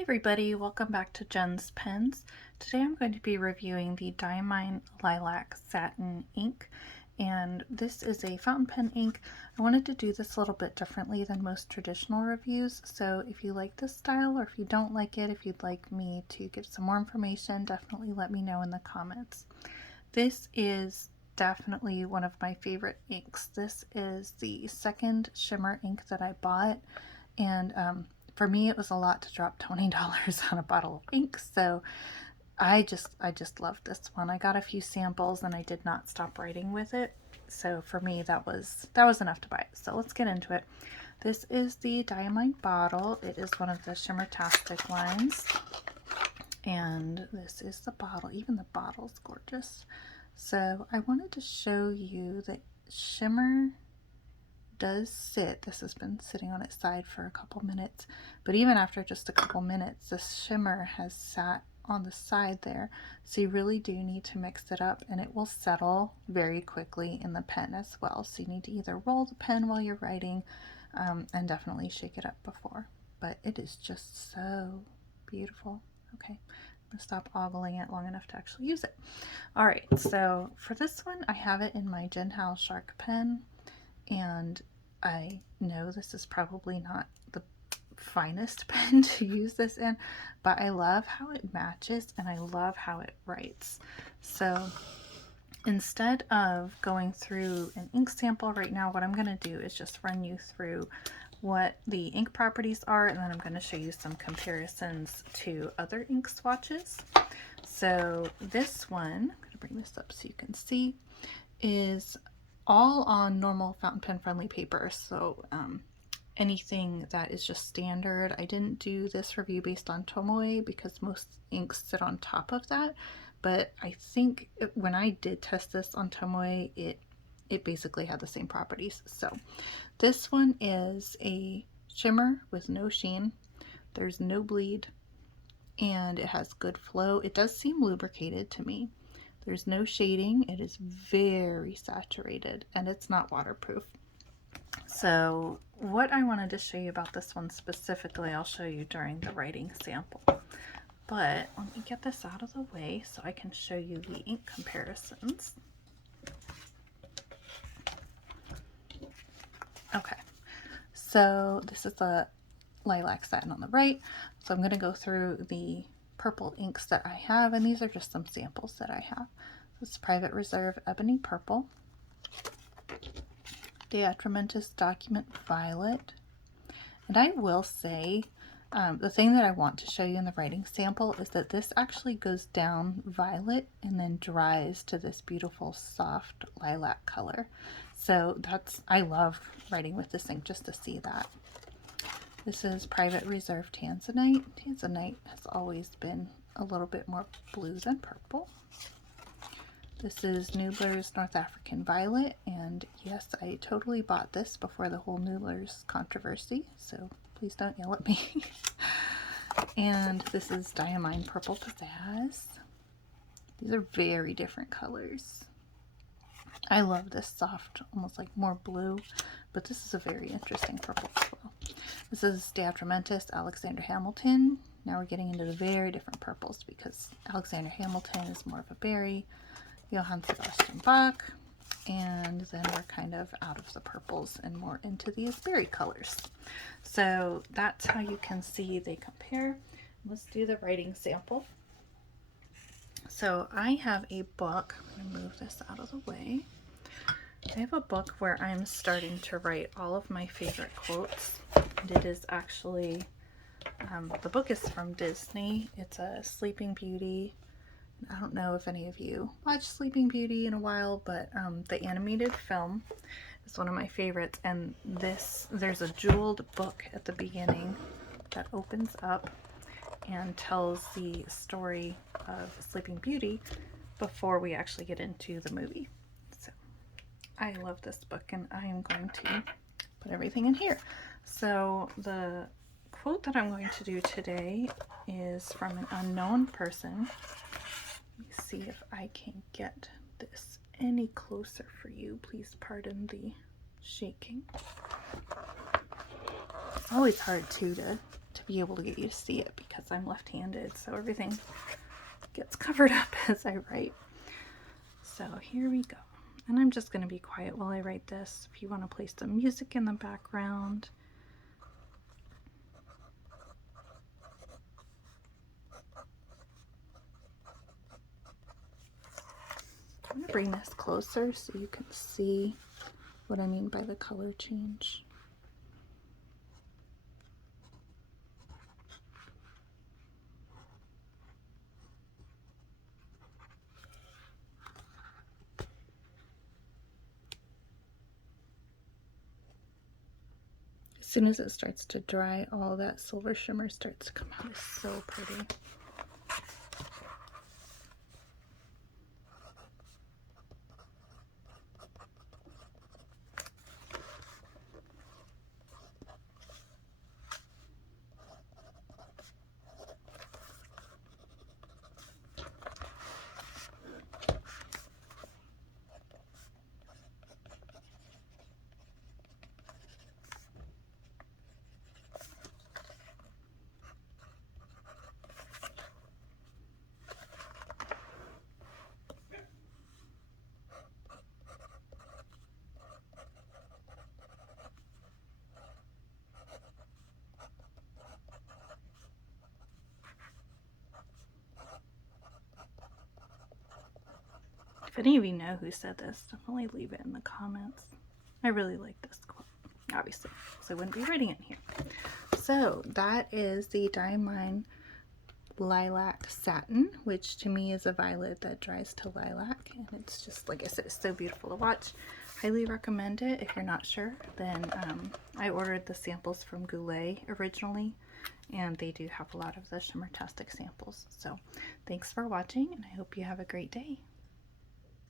Hi everybody, welcome back to Jenn's Pens. Today I'm going to be reviewing the Diamine Lilac Satin ink, and this is a fountain pen ink. I wanted to do this a little bit differently than most traditional reviews, so if you like this style or if you don't like it, if you'd like me to get some more information, definitely let me know in the comments. This is definitely one of my favorite inks. This is the second shimmer ink that I bought, and for me it was a lot to drop $20 on a bottle of ink, so I just love this one. I got a few samples and I did not stop writing with it, so for me that was enough to buy it. So let's get into it. This is the Diamine bottle. It is one of the Shimmertastic lines, and this is the bottle. Even the bottle's gorgeous. So I wanted to show you that shimmer does sit. This has been sitting on its side for a couple minutes, but even after just a couple minutes, the shimmer has sat on the side there, so you really do need to mix it up, and it will settle very quickly in the pen as well. So you need to either roll the pen while you're writing and definitely shake it up before, but it is just so beautiful. Okay, I'm gonna stop ogling it long enough to actually use it. All right, so for this one I have it in my Jenn Shark pen, and I know this is probably not the finest pen to use this in, but I love how it matches and I love how it writes. So instead of going through an ink sample right now, what I'm going to do is just run you through what the ink properties are, and then I'm going to show you some comparisons to other ink swatches. So this one, I'm going to bring this up so you can see, is all on normal fountain pen friendly paper, so anything that is just standard. I didn't do this review based on Tomoe because most inks sit on top of that, but I think when I did test this on Tomoe, it basically had the same properties. So this one is a shimmer with no sheen, there's no bleed, and it has good flow. It does seem lubricated to me. There's no shading. It is very saturated, and it's not waterproof. So what I wanted to show you about this one specifically, I'll show you during the writing sample. But let me get this out of the way so I can show you the ink comparisons. Okay, so this is the Lilac Satin on the right. So I'm going to go through the purple inks that I have, and these are just some samples that I have. This is Private Reserve Ebony Purple, Diatramentus Document Violet, and I will say the thing that I want to show you in the writing sample is that this actually goes down violet and then dries to this beautiful soft lilac color. So I love writing with this ink just to see that. This is Private Reserve Tanzanite. Tanzanite has always been a little bit more blue than purple. This is Nubler's North African Violet, and yes, I totally bought this before the whole Nubler's controversy, so please don't yell at me. And this is Diamine Purple Pizzazz. These are very different colors. I love this soft, almost like more blue, but this is a very interesting purple as well. This is Diatramentus Alexander Hamilton. Now we're getting into the very different purples because Alexander Hamilton is more of a berry, Johann Sebastian Bach, and then we're kind of out of the purples and more into these berry colors. So that's how you can see they compare. Let's do the writing sample. So I have a book. I'm going to move this out of the way. I have a book where I'm starting to write all of my favorite quotes, and it is actually, the book is from Disney. It's a Sleeping Beauty. I don't know if any of you watched Sleeping Beauty in a while, but the animated film is one of my favorites, and there's a jeweled book at the beginning that opens up and tells the story of Sleeping Beauty before we actually get into the movie. So I love this book, and I am going to put everything in here. So the quote that I'm going to do today is from an unknown person. Let me see if I can get this any closer for you. Please pardon the shaking. It's always hard too to to be able to get you to see it because I'm left-handed, so everything gets covered up as I write. So here we go. And I'm just going to be quiet while I write this. If you want to play some music in the background. I'm going to bring this closer so you can see what I mean by the color change. As soon as it starts to dry, all that silver shimmer starts to come out. It's so pretty. If any of you know who said this, definitely leave it in the comments. I really like this quote, obviously, so I wouldn't be writing it here. So that is the Diamine Lilac Satin, which to me is a violet that dries to lilac, and it's just, like I said, it's so beautiful to watch. Highly recommend it. If you're not sure, then I ordered the samples from Goulet originally, and they do have a lot of the Shimmertastic samples. So thanks for watching, and I hope you have a great day.